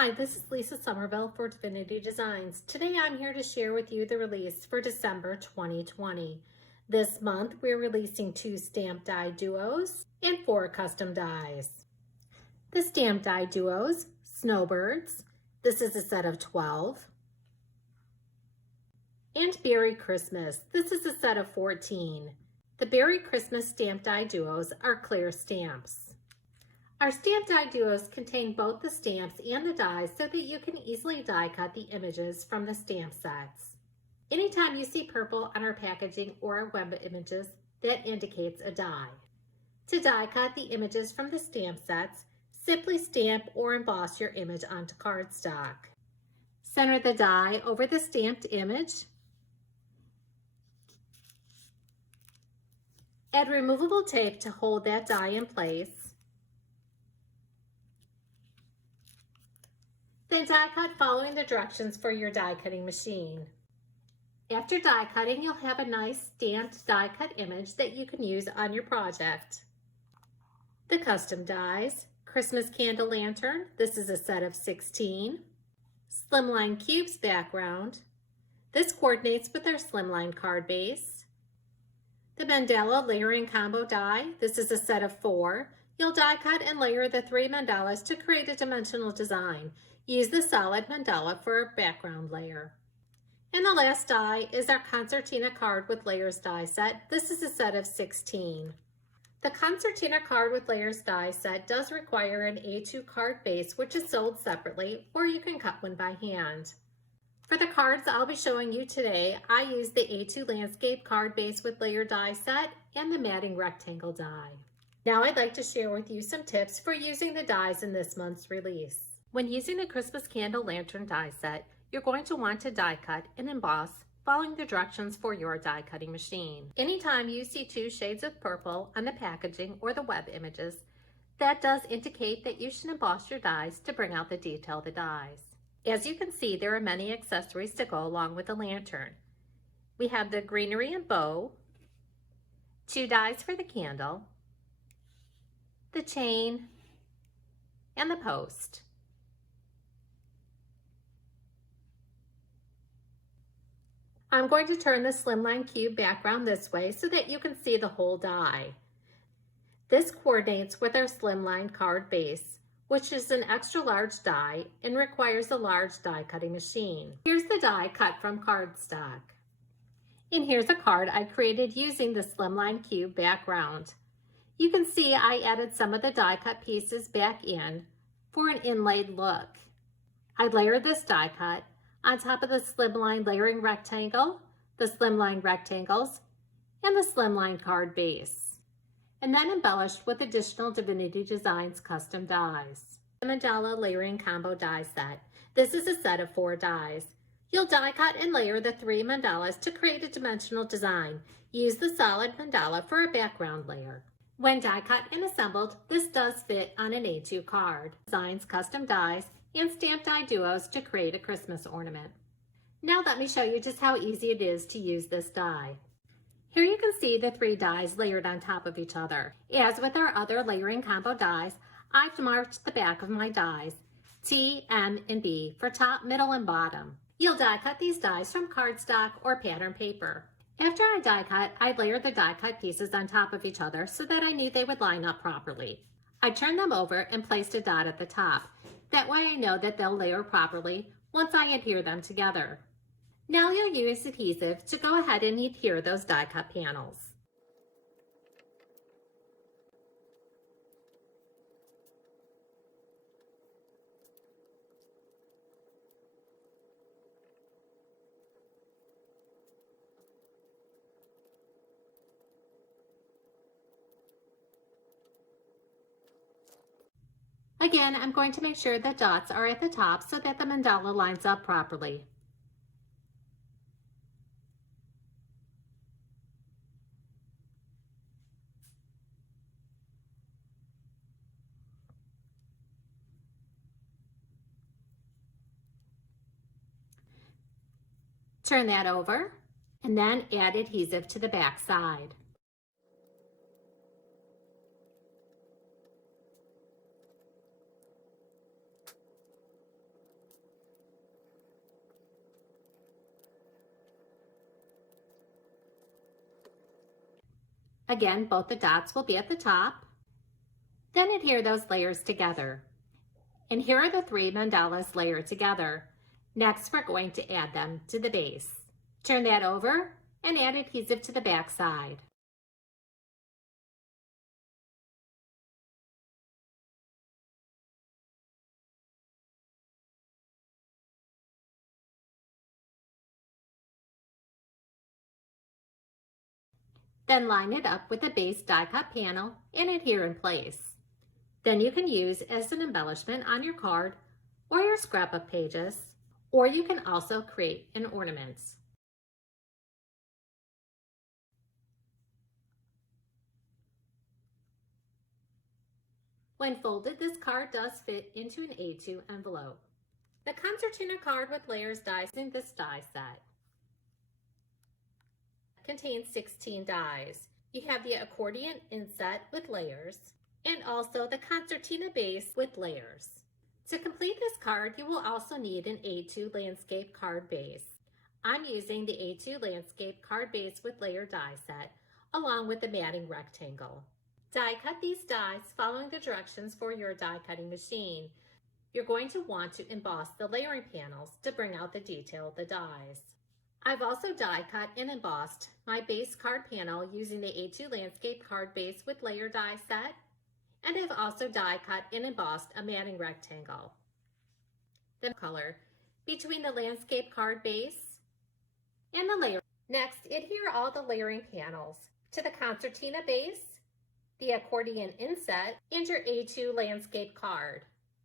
Hi, this is Lisa Somerville for Divinity Designs. Today I'm here to share with you the release for December 2020. This month we're releasing 2 stamp die duos and 4 custom dies. The stamp die duos, Snowbirds, this is a set of 12. And Berry Christmas, this is a set of 14. The Berry Christmas stamp die duos are clear stamps. Our stamp die duos contain both the stamps and the dies so that you can easily die cut the images from the stamp sets. Anytime you see purple on our packaging or our web images, that indicates a die. To die cut the images from the stamp sets, simply stamp or emboss your image onto cardstock. Center the die over the stamped image. Add removable tape to hold that die in place. Then die cut following the directions for your die cutting machine. After die cutting, you'll have a nice stamped die cut image that you can use on your project. The custom dies, Christmas candle lantern, this is a set of 16. Slimline cubes background, this coordinates with our slimline card base. The mandala layering combo die, this is a set of 4. You'll die cut and layer the 3 mandalas to create a dimensional design. Use the solid mandala for a background layer. And the last die is our concertina card with layers die set. This is a set of 16. The concertina card with layers die set does require an A2 card base, which is sold separately, or you can cut one by hand. For the cards I'll be showing you today, I use the A2 landscape card base with layer die set and the matting rectangle die. Now I'd like to share with you some tips for using the dies in this month's release. When using the Christmas candle lantern die set, you're going to want to die cut and emboss following the directions for your die cutting machine. Anytime you see 2 shades of purple on the packaging or the web images, that does indicate that you should emboss your dies to bring out the detail of the dies. As you can see, there are many accessories to go along with the lantern. We have the greenery and bow, 2 dies for the candle, the chain, and the post. I'm going to turn the slimline cube background this way so that you can see the whole die. This coordinates with our slimline card base, which is an extra large die and requires a large die cutting machine. Here's the die cut from cardstock. And here's a card I created using the slimline cube background. You can see I added some of the die cut pieces back in for an inlaid look. I layered this die cut on top of the slimline layering rectangle, the slimline rectangles, and the slimline card base, and then embellished with additional Divinity Designs custom dies. The mandala layering combo die set. This is a set of 4 dies. You'll die cut and layer the 3 mandalas to create a dimensional design. Use the solid mandala for a background layer. When die cut and assembled, this does fit on an A2 card. Designs custom dies and stamp die duos to create a Christmas ornament. Now let me show you just how easy it is to use this die. Here you can see the 3 dies layered on top of each other. As with our other layering combo dies, I've marked the back of my dies, T, M, and B for top, middle, and bottom. You'll die cut these dies from cardstock or pattern paper. After I die cut, I layered the die cut pieces on top of each other so that I knew they would line up properly. I turned them over and placed a dot at the top. That way I know that they'll layer properly once I adhere them together. Now you'll use adhesive to go ahead and adhere those die cut panels. Again, I'm going to make sure the dots are at the top so that the mandala lines up properly. Turn that over and then add adhesive to the back side. Again, both the dots will be at the top. Then adhere those layers together. And here are the 3 mandalas layered together. Next, we're going to add them to the base. Turn that over and add adhesive to the back side. Then line it up with the base die cut panel and adhere in place. Then you can use as an embellishment on your card or your scrapbook pages, or you can also create an ornament. When folded, this card does fit into an A2 envelope. The concertina card with layers dies in this die set contains 16 dies. You have the accordion inset with layers and also the concertina base with layers. To complete this card, you will also need an A2 landscape card base. I'm using the A2 landscape card base with layer die set along with the matting rectangle. Die cut these dies following the directions for your die cutting machine. You're going to want to emboss the layering panels to bring out the detail of the dies. I've also die cut and embossed my base card panel using the A2 landscape card base with layer die set, and I've also die cut and embossed a matting rectangle. The color between the landscape card base and the layer. Next, adhere all the layering panels to the concertina base, the accordion inset, and your A2 landscape card.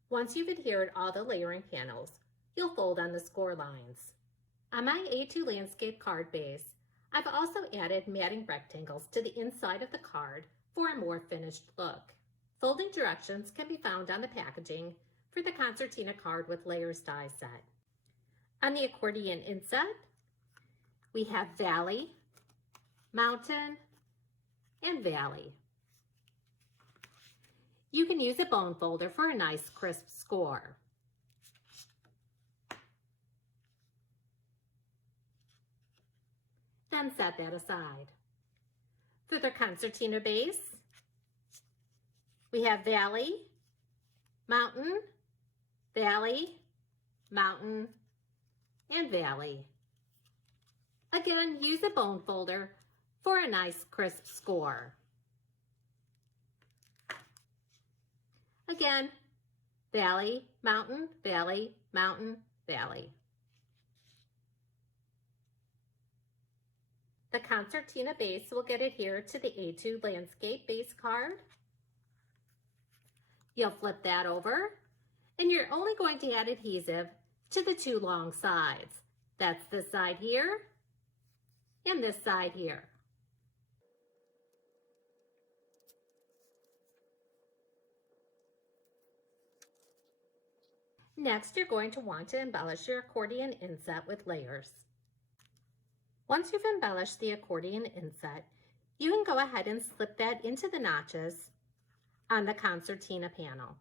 Once you've adhered all the layering panels, you'll fold on the score lines. On my A2 landscape card base, I've also added matting rectangles to the inside of the card for a more finished look. Folding directions can be found on the packaging for the concertina card with layers die set. On the accordion inset, we have valley, mountain, and valley. You can use a bone folder for a nice crisp score. Then set that aside. For the concertina base, we have valley, mountain, valley, mountain, and valley. Again, use a bone folder for a nice crisp score. Again, valley, mountain, valley, mountain, valley. The concertina base will get adhered to the A2 landscape base card. You'll flip that over, and you're only going to add adhesive to the 2 long sides. That's this side here and this side here. Next, you're going to want to embellish your accordion inset with layers. Once you've embellished the accordion inset, you can go ahead and slip that into the notches on the concertina panel.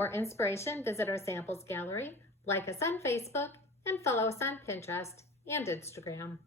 more inspiration, visit our samples gallery, like us on Facebook, and follow us on Pinterest and Instagram.